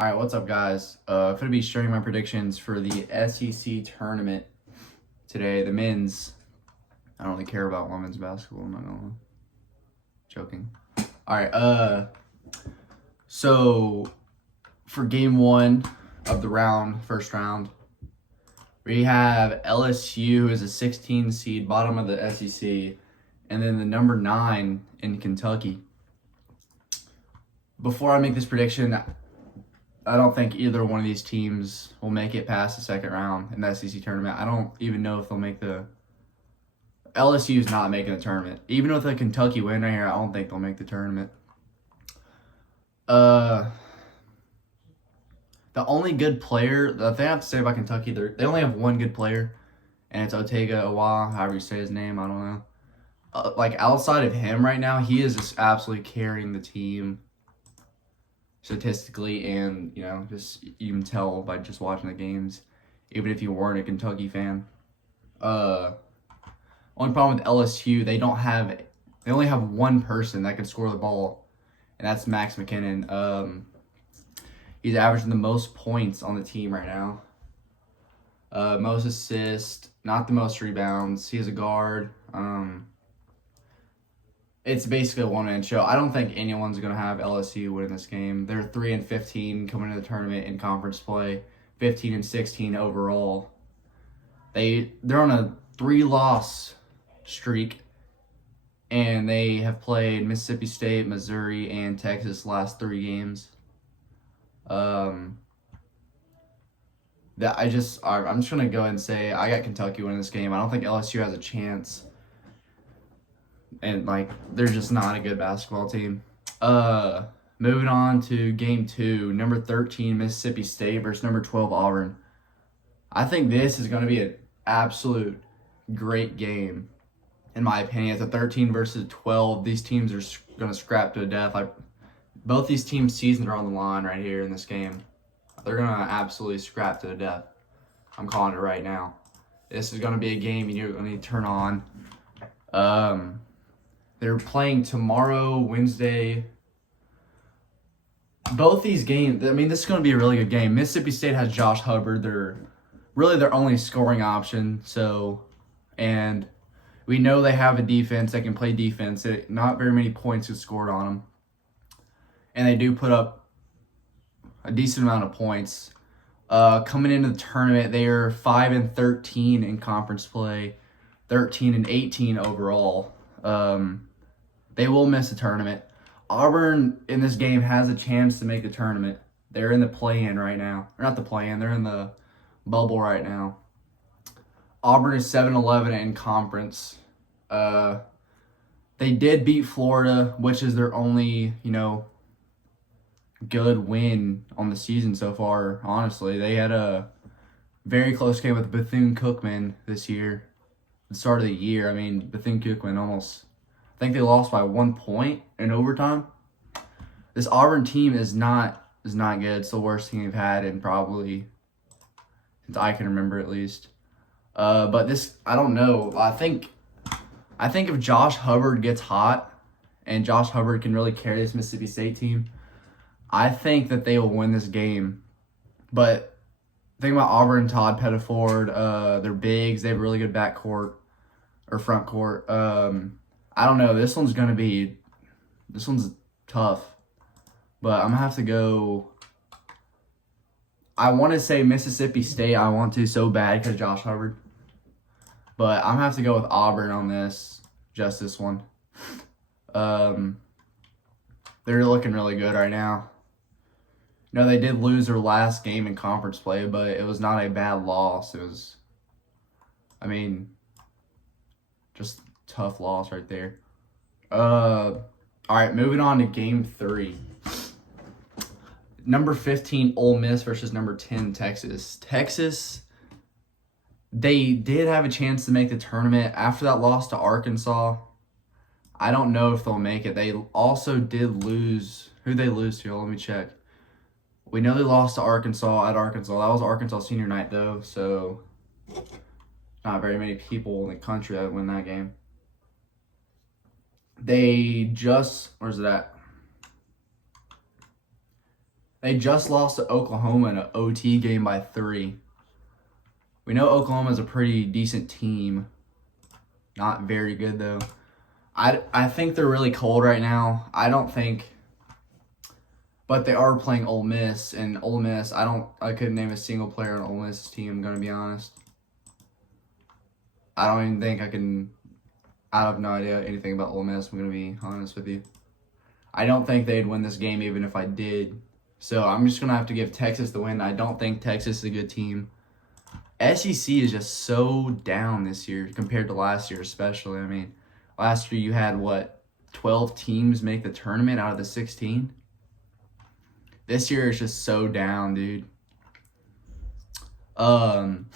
All right, what's up, guys? I'm going to be sharing my predictions for the SEC tournament today. The men's. I don't really care about women's basketball. I'm not gonna joking. All right. So for game one of the first round, we have LSU, who is a 16 seed, bottom of the SEC, and then the number 9 in Kentucky. Before I make this prediction, I don't think either one of these teams will make it past the second round in the SEC tournament. I don't even know if they'll make the – LSU is not making the tournament. Even with a Kentucky win right here, I don't think they'll make the tournament. The only good player – the thing I have to say about Kentucky, they only have one good player, and it's Otega Awa, however you say his name, I don't know. Outside of him right now, he is just absolutely carrying the team statistically, and just you can tell by just watching the games, even if you weren't a Kentucky fan. Only problem with LSU, they only have one person that can score the ball, and that's Max McKinnon. He's averaging the most points on the team right now. Most assists, not the most rebounds. He is a guard. It's basically a one-man show. I don't think anyone's going to have LSU win this game. They're 3-15 coming into the tournament in conference play, 15-16 overall. They're on a 3-loss streak, and they have played Mississippi State, Missouri, and Texas last 3 games. I'm just going to go ahead and say I got Kentucky winning this game. I don't think LSU has a chance. And they're just not a good basketball team. Moving on to game 2, number 13 Mississippi State versus number 12 Auburn. I think this is going to be an absolute great game, in my opinion. It's a 13 versus 12. These teams are going to scrap to death. Both these teams' seasons are on the line right here in this game. They're going to absolutely scrap to death. I'm calling it right now. This is going to be a game you're going to need to turn on. They're playing tomorrow, Wednesday. Both these games, this is going to be a really good game. Mississippi State has Josh Hubbard. They're really their only scoring option. And we know they have a defense that can play defense. Not very many points are scored on them. And they do put up a decent amount of points. Coming into the tournament, they are 5-13 in conference play, 13-18 overall. They will miss the tournament. Auburn in this game has a chance to make the tournament. They're in the play-in right now. Or not the play-in, they're in the bubble right now. Auburn is 7-11 in conference. They did beat Florida, which is their only, good win on the season so far, honestly. They had a very close game with Bethune-Cookman this year. The start of the year, Bethune-Cookman almost... I think they lost by 1 point in overtime. This Auburn team is not good. It's the worst team they've had in probably since I can remember, at least. But this, I don't know. I think if Josh Hubbard gets hot and Josh Hubbard can really carry this Mississippi State team, I think that they will win this game. But the thing about Auburn, Todd Pettiford, they're bigs. They have a really good backcourt or front court. I don't know. This one's tough. But I'm going to have to go. I want to say Mississippi State. I want to so bad because Josh Hubbard. But I'm going to have to go with Auburn on this. Just this one. They're looking really good right now. They did lose their last game in conference play, but it was not a bad loss. It was, just tough loss right there. All right, moving on to game 3. Number 15 Ole Miss versus number 10 Texas. Texas, they did have a chance to make the tournament after that loss to Arkansas. I don't know if they'll make it. They also did lose. Who'd they lose to? Let me check. We know they lost to Arkansas at Arkansas. That was Arkansas senior night, though, so not very many people in the country that win that game. Where's it at? They just lost to Oklahoma in an OT game by 3. We know Oklahoma's a pretty decent team. Not very good, though. I think they're really cold right now. I don't think... But they are playing Ole Miss, and Ole Miss, I couldn't name a single player on Ole Miss's team, I'm going to be honest. I don't even think I have no idea anything about Ole Miss, I'm going to be honest with you. I don't think they'd win this game even if I did. So I'm just going to have to give Texas the win. I don't think Texas is a good team. SEC is just so down this year compared to last year especially. I mean, last year you had, 12 teams make the tournament out of the 16? This year is just so down, dude. Yeah, I'm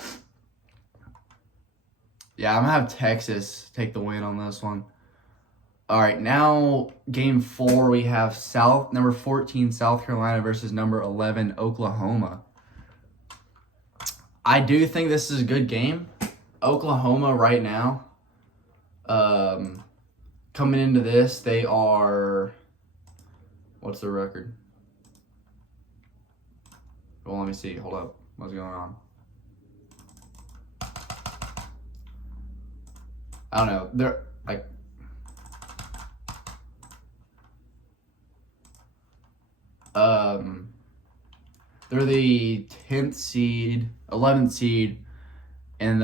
going to have Texas take the win on this one. All right, now game 4, we have number 14 South Carolina versus number 11 Oklahoma. I do think this is a good game. Oklahoma right now, coming into this, they are, what's their record? Well, let me see. Hold up. What's going on? I don't know. They're like... They're the 10th seed, 11th seed, and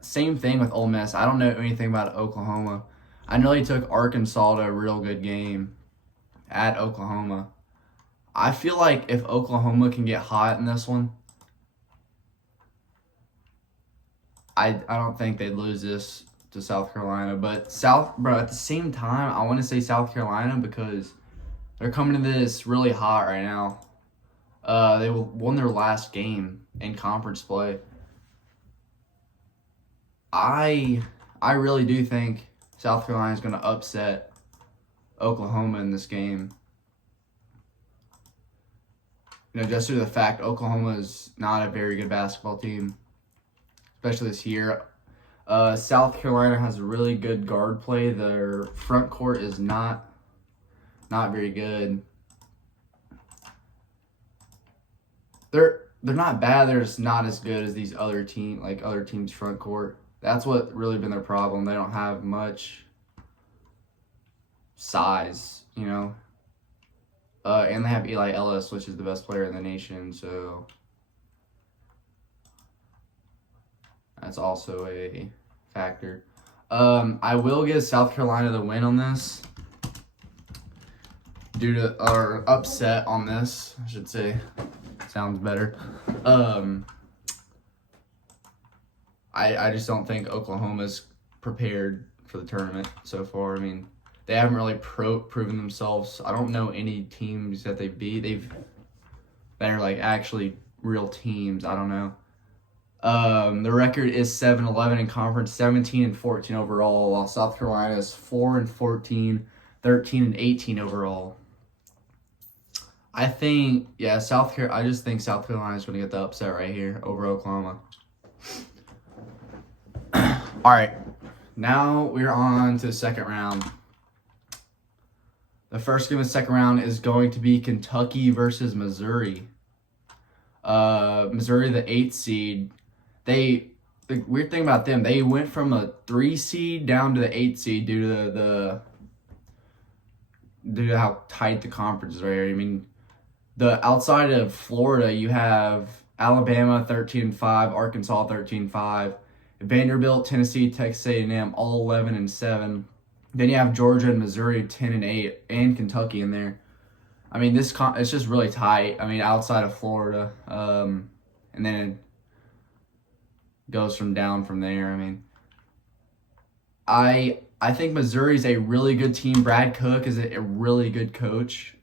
same thing with Ole Miss. I don't know anything about Oklahoma. I know they took Arkansas to a real good game at Oklahoma. I feel like if Oklahoma can get hot in this one, I don't think they'd lose this to South Carolina. But at the same time, I want to say South Carolina because they're coming into this really hot right now. They won their last game in conference play. I really do think South Carolina is going to upset Oklahoma in this game. Just due to the fact Oklahoma is not a very good basketball team, especially this year. South Carolina has a really good guard play. Their front court is not very good. They're not bad. They're just not as good as these other teams' front court. That's what really been their problem. They don't have much size, and they have Eli Ellis, which is the best player in the nation, so that's also a factor. I will give South Carolina the win on this. Or upset on this, I should say. Sounds better. I just don't think Oklahoma's prepared for the tournament so far. I mean, they haven't really proven themselves. I don't know any teams that they beat. That are actually real teams. I don't know. The record is 7-11 in conference, 17-14 overall, while South Carolina is 4-14, 13-18 overall. I just think South Carolina is going to get the upset right here over Oklahoma. All right, now we're on to the second round. The first game of the second round is going to be Kentucky versus Missouri. Missouri, the 8th seed. The weird thing about them, they went from a 3 seed down to the 8th seed due to how tight the conference is right here. I mean, the outside of Florida, you have Alabama 13-5, Arkansas 13-5, Vanderbilt, Tennessee, Texas A&M all 11-7. Then you have Georgia and Missouri 10-8, and Kentucky in there. I mean, it's just really tight. I mean, outside of Florida, and then it goes down from there. I mean, I think Missouri's a really good team. Brad Cook is a really good coach.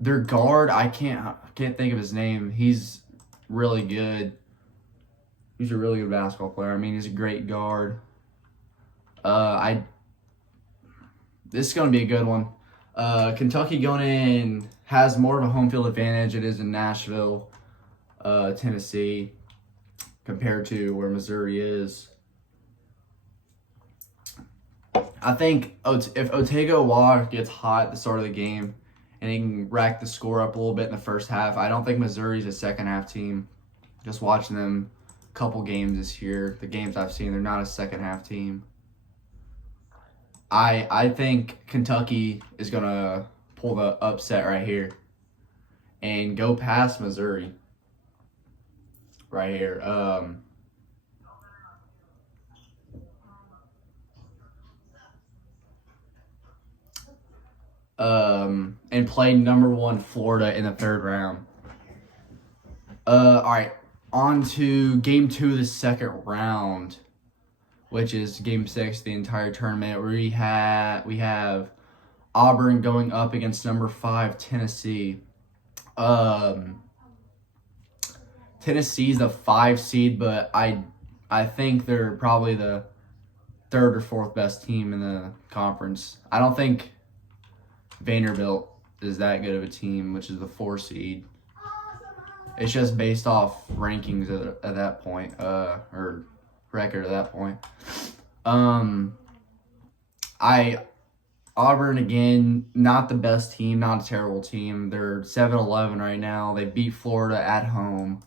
Their guard, I can't think of his name. He's really good. He's a really good basketball player. I mean, he's a great guard. This is going to be a good one. Kentucky going in has more of a home field advantage. It is in Nashville, Tennessee, compared to where Missouri is. I think if Otego Waugh gets hot at the start of the game and he can rack the score up a little bit in the first half, I don't think Missouri's a second half team. Just watching them a couple games this year, the games I've seen, they're not a second half team. I think Kentucky is gonna pull the upset right here and go past Missouri right here. And play number 1 Florida in the third round. All right, on to game 2 of the second round, which is game 6 of the entire tournament. We have Auburn going up against number 5 Tennessee. Tennessee's the 5 seed, but I think they're probably the 3rd or 4th best team in the conference. I don't think Vanderbilt is that good of a team, which is the 4 seed. It's just based off rankings at that point, or record at that point. Auburn again, not the best team, not a terrible team. They're 7-11 right now. They beat Florida at home.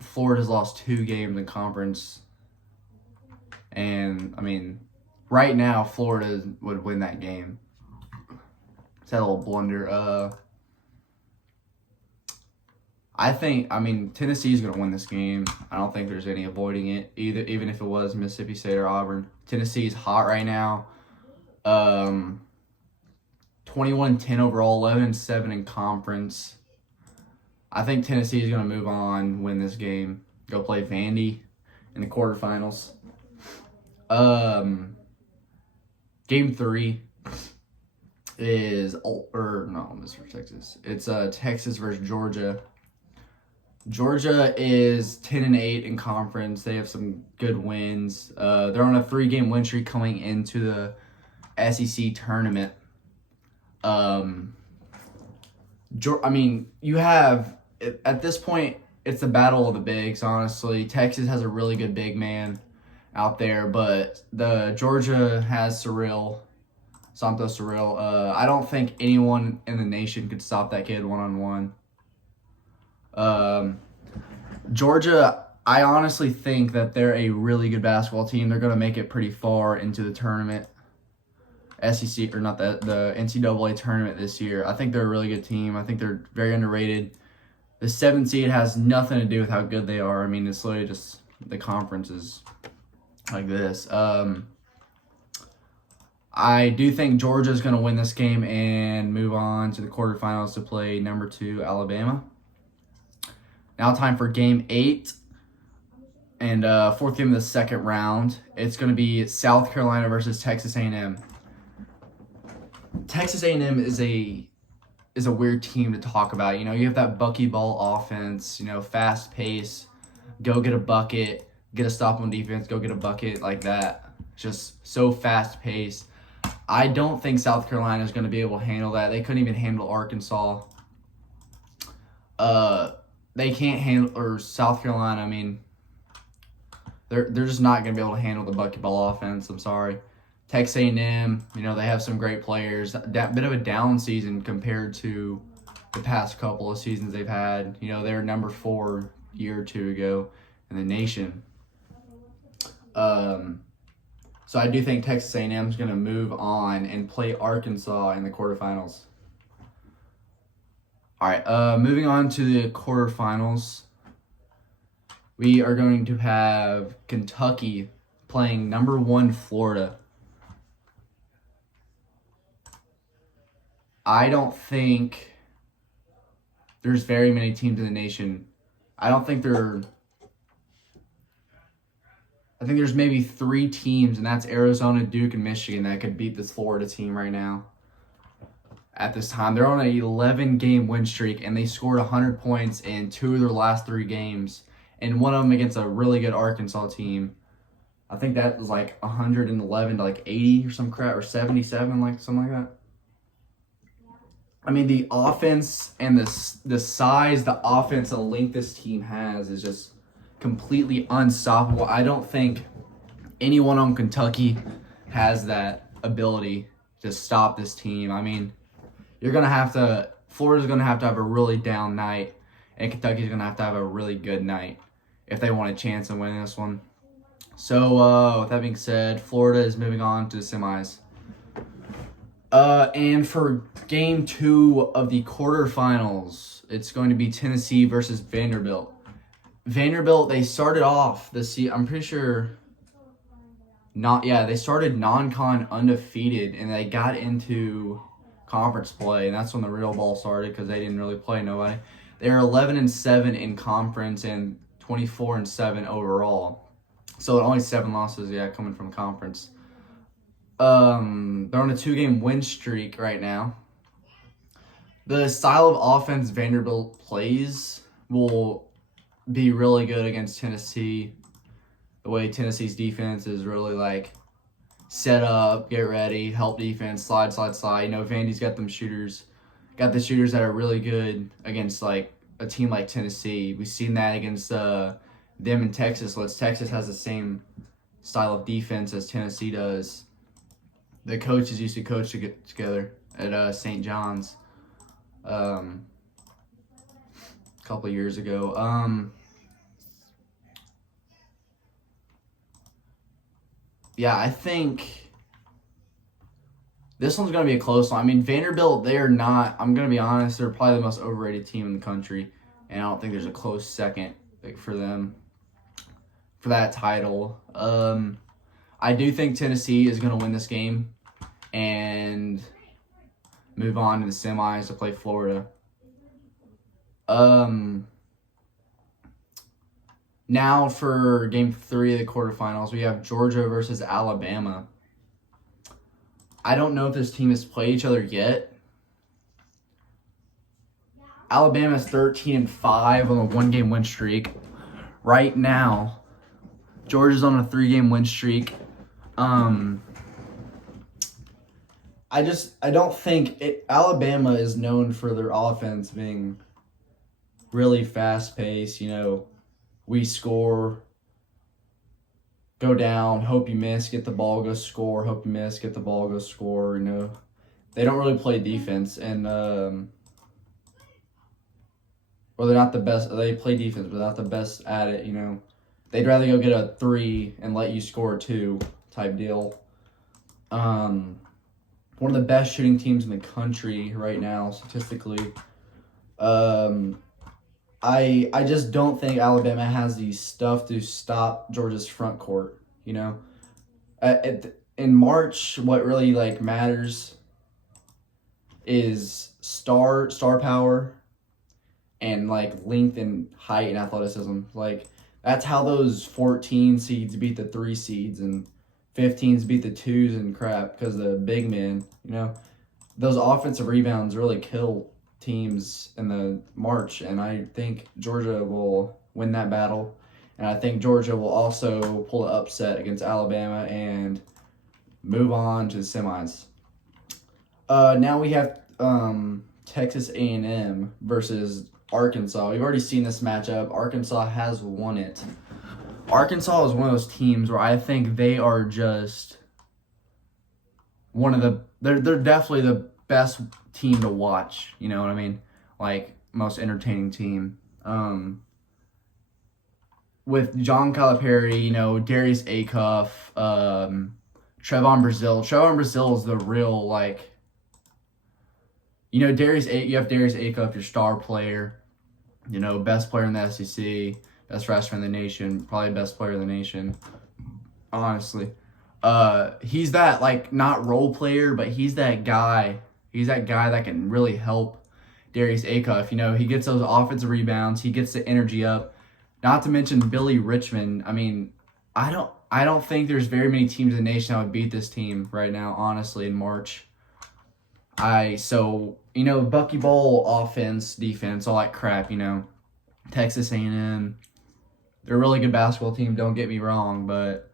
Florida's lost 2 games in conference, and I mean, right now Florida would win that game. It's that little blunder. I mean, Tennessee's going to win this game. I don't think there's any avoiding it, even if it was Mississippi State or Auburn. Tennessee's hot right now. 21-10 overall, 11-7 in conference. I think Tennessee is going to move on, win this game, go play Vandy in the quarterfinals. Game 3 is Texas. It's Texas versus Georgia. Georgia is 10-8 in conference. They have some good wins. They're on a 3-game win streak coming into the SEC tournament. You have, at this point, it's the battle of the bigs, honestly. Texas has a really good big man out there, but the Georgia has Santos Surreal. I don't think anyone in the nation could stop that kid one-on-one. Georgia, I honestly think that they're a really good basketball team. They're going to make it pretty far into the tournament. SEC, or not the NCAA tournament this year. I think they're a really good team. I think they're very underrated. The 7th seed has nothing to do with how good they are. I mean, it's literally just the conference is like this. I do think Georgia's going to win this game and move on to the quarterfinals to play number 2 Alabama. Now time for game 8 and 4th game of the second round. It's going to be South Carolina versus Texas A&M. Texas A&M is a weird team to talk about. You know, you have that buckyball offense, you know, fast pace, go get a bucket, get a stop on defense, go get a bucket, like that. Just so fast paced. I don't think South Carolina is going to be able to handle that. They couldn't even handle Arkansas. They can't handle, or South Carolina, I mean, they're just not going to be able to handle the buckyball offense. I'm sorry. Texas A&M, you know, they have some great players. That bit of a down season compared to the past couple of seasons they've had. You know, they were number 4 a year or 2 ago in the nation. So I do think Texas A&M is going to move on and play Arkansas in the quarterfinals. All right, moving on to the quarterfinals. We are going to have Kentucky playing number 1 Florida. I don't think there's very many teams in the nation. I think there's maybe 3 teams, and that's Arizona, Duke, and Michigan that could beat this Florida team right now. At this time, they're on an 11-game win streak, and they scored 100 points in 2 of their last 3 games, and one of them against a really good Arkansas team. I think that was like 111 to like 80 or some crap, or 77, like something like that. I mean, the offense and the size, the offense and length this team has is just completely unstoppable. I don't think anyone on Kentucky has that ability to stop this team. I mean, Florida's going to have a really down night, and Kentucky's going to have a really good night if they want a chance of winning this one. So, with that being said, Florida is moving on to the semis. And for game 2 of the quarterfinals, it's going to be Tennessee versus Vanderbilt. Vanderbilt, they started off I'm pretty sure they started non-con undefeated, and they got into conference play, and that's when the real ball started because they didn't really play nobody. They were 11-7 in conference and 24-7 overall. So only 7 losses, coming from conference. They're on a 2-game win streak right now. The style of offense Vanderbilt plays will be really good against Tennessee. The way Tennessee's defense is really like set up, get ready, help defense, slide. Vandy's got them shooters. Got the shooters that are really good against like a team like Tennessee. We've seen that against them in Texas. Texas has the same style of defense as Tennessee does. The coaches used to coach together at St. John's a couple of years ago. I think this one's going to be a close one. I mean, Vanderbilt, I'm going to be honest, they're probably the most overrated team in the country, and I don't think there's a close second for them for that title. I do think Tennessee is going to win this game and move on to the semis to play Florida. Now for game 3 of the quarterfinals, we have Georgia versus Alabama. I don't know if this team has played each other yet. Alabama's 13-5 on a 1-game win streak. Right now, Georgia's on a 3-game win streak. I don't think Alabama is known for their offense being really fast-paced, we score, go down, hope you miss, get the ball, go score, hope you miss, get the ball, go score, They don't really play defense, and they're not the best. They play defense, but not the best at it, They'd rather go get a 3 and let you score 2 type deal. One of the best shooting teams in the country right now, statistically. I just don't think Alabama has the stuff to stop Georgia's front court, In March, what really matters is star power and length and height and athleticism. That's how those 14 seeds beat the 3 seeds and 15s beat the 2s and crap, because the big men, those offensive rebounds really kill teams in the March, and I think Georgia will win that battle, and I think Georgia will also pull an upset against Alabama and move on to the semis. Now we have Texas A&M versus Arkansas. We've already seen this matchup. Arkansas has won it. Arkansas is one of those teams where I think they are just they're definitely the best team to watch, you know what I mean? Most entertaining team. With John Calipari, Darius Acuff, Trevon Brazile. Trevon Brazile is the real, you have Darius Acuff, your star player, best player in the SEC, best freshman in the nation, probably best player in the nation, honestly. He's that, not role player, but he's that guy. He's that guy that can really help Darius Acuff. He gets those offensive rebounds. He gets the energy up. Not to mention Billy Richmond. I mean, I don't think there's very many teams in the nation that would beat this team right now, honestly, in March. Bucky-Bowl offense, defense, all that crap, Texas A&M. They're a really good basketball team, don't get me wrong, but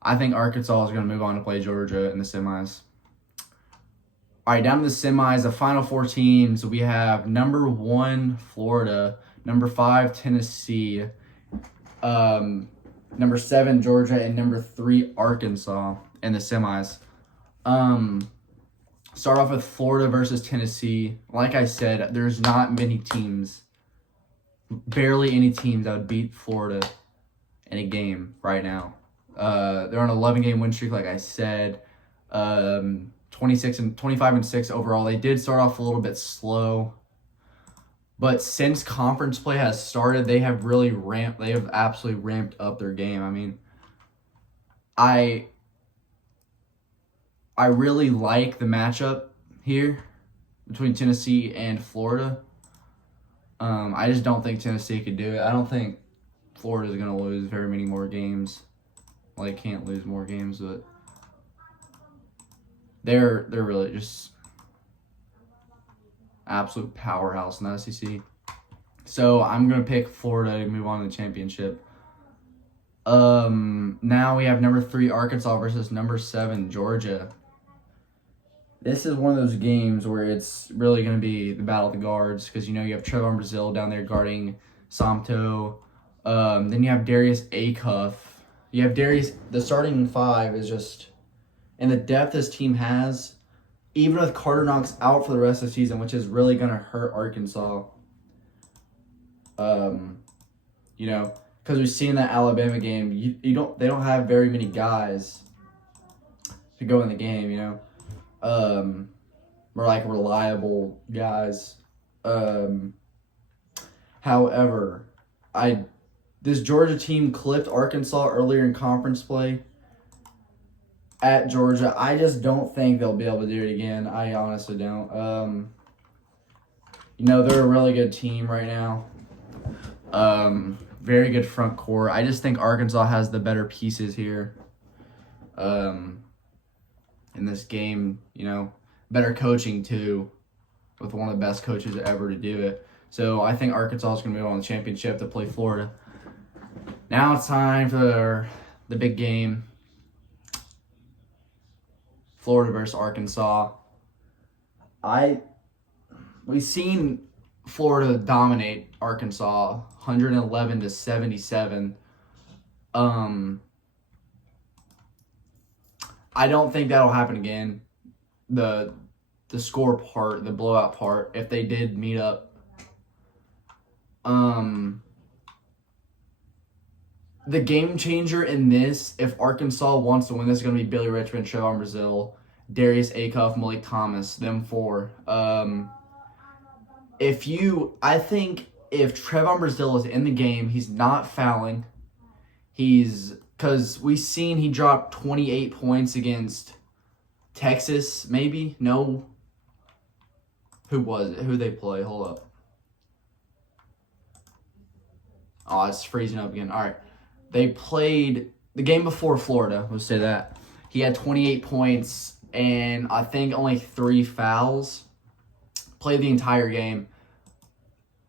I think Arkansas is going to move on to play Georgia in the semis. All right, down to the semis, the final 4 teams. We have number 1, Florida, number 5, Tennessee, number 7 Georgia, and number 3 Arkansas in the semis. Start off with Florida versus Tennessee. Like I said, there's not many teams, barely any teams that would beat Florida in a game right now. They're on an 11-game win streak, like I said. 25-6 overall. They did start off a little bit slow, but since conference play has started, they have absolutely ramped up their game. I mean, I really like the matchup here between Tennessee and Florida. I just don't think Tennessee could do it. I don't think Florida's going to lose very many more games. Well, they can't lose more games, but they're really just absolute powerhouse in the SEC. So I'm going to pick Florida to move on to the championship. Now we have number 3 Arkansas versus number 7 Georgia. This is one of those games where it's really going to be the battle of the guards because, you have Trevon Brazile down there guarding Somto. Then you have Darius Acuff. You have the starting 5 is just, and the depth this team has, even with Carter Knox out for the rest of the season, which is really going to hurt Arkansas. Because we've seen that Alabama game, they don't have very many guys to go in the game, more like reliable guys. However, this Georgia team clipped Arkansas earlier in conference play at Georgia. I just don't think they'll be able to do it again. I honestly don't. They're a really good team right now. Very good front court. I just think Arkansas has the better pieces here. In this game, better coaching too, with one of the best coaches ever to do it. So I think Arkansas is going to move on to the championship to play Florida. Now it's time for the big game. Florida versus Arkansas. We've seen Florida dominate Arkansas 111-77. I don't think that'll happen again. The score part, the blowout part, if they did meet up. The game changer in this, if Arkansas wants to win this, is going to be Billy Richmond, Trevon Brazile, Darius Acuff, Malik Thomas, them 4. I think if Trevon Brazile is in the game, he's not fouling. Because we've seen he dropped 28 points against Texas, maybe? No. Who was it? Who they play? Hold up. Oh, it's freezing up again. All right. They played the game before Florida, let's say that. He had 28 points and I think only 3 fouls. Played the entire game.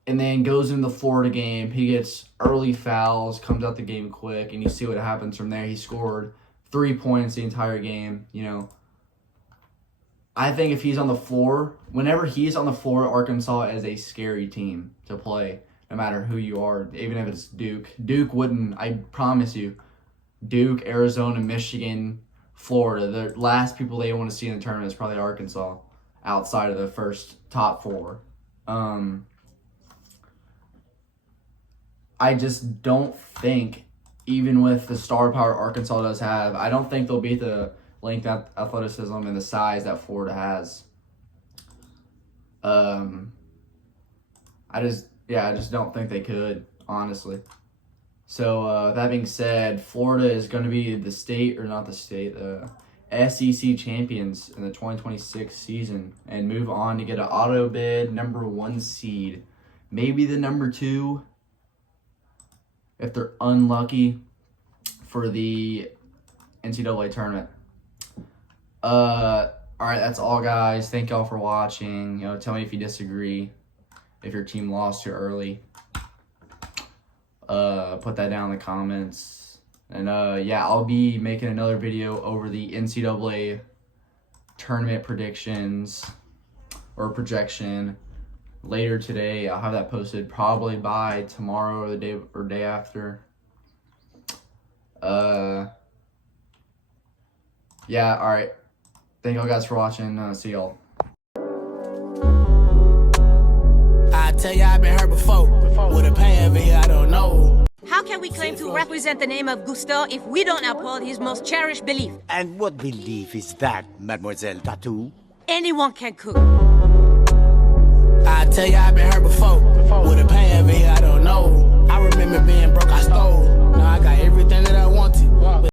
And then goes into the Florida game. He gets early fouls, comes out the game quick, and you see what happens from there. He scored 3 points the entire game, I think if he's on the floor, whenever he's on the floor, Arkansas is a scary team to play, no matter who you are, even if it's Duke. Duke wouldn't, I promise you, Duke, Arizona, Michigan, Florida, the last people they want to see in the tournament is probably Arkansas outside of the first top 4. I just don't think, even with the star power Arkansas does have, I don't think they'll beat the length, athleticism, and the size that Florida has. I just don't think they could, honestly. So that being said, Florida is going to be the SEC champions in the 2026 season and move on to get an auto bid number 1 seed, maybe the number 2 if they're unlucky for the NCAA tournament. All right, that's all, guys. Thank y'all for watching. Tell me if you disagree. If your team lost too early, put that down in the comments. And I'll be making another video over the NCAA tournament predictions or projection later today. I'll have that posted probably by tomorrow or the day after. Yeah, alright. Thank y'all guys for watching. See y'all. I tell ya I've been hurt before. With a pain over here, I don't know. How can we claim to represent the name of Gustav if we don't uphold his most cherished belief? And what belief is that, Mademoiselle Tattoo? Anyone can cook. I tell ya I've been hurt before. With a pain over here, I don't know. I remember being broke.